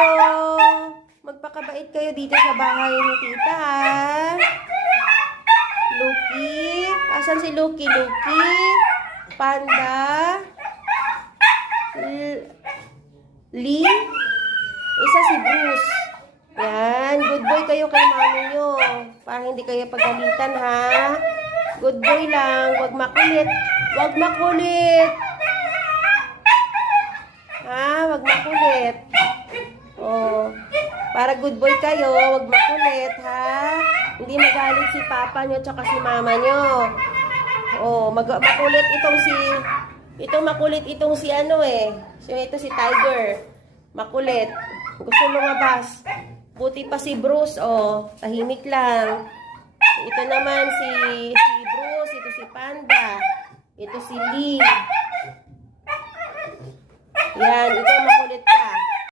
kayo. Magpakabait kayo dito sa bahay ni tita, ha? Lucky. Asan si Lucky? Lucky. Panda. Lee. Isa si Bruce. Yan. Good boy kayo kay mami nyo. Para hindi kayo pagalitan, ha? Good boy lang. Huwag makulit. Huwag makulit. Ha? Huwag makulit. Oh. Para good boy kayo, huwag makulit, ha? Hindi magalit si papa nyo tsaka si mama nyo. Oh, makulit itong si ano eh. Ito si Tiger. Makulit. Gusto lumabas. Buti pa si Bruce, oh. Tahimik lang. Ito naman si Bruce, ito si Panda. Ito si Lee. Yan, ito makulit ka.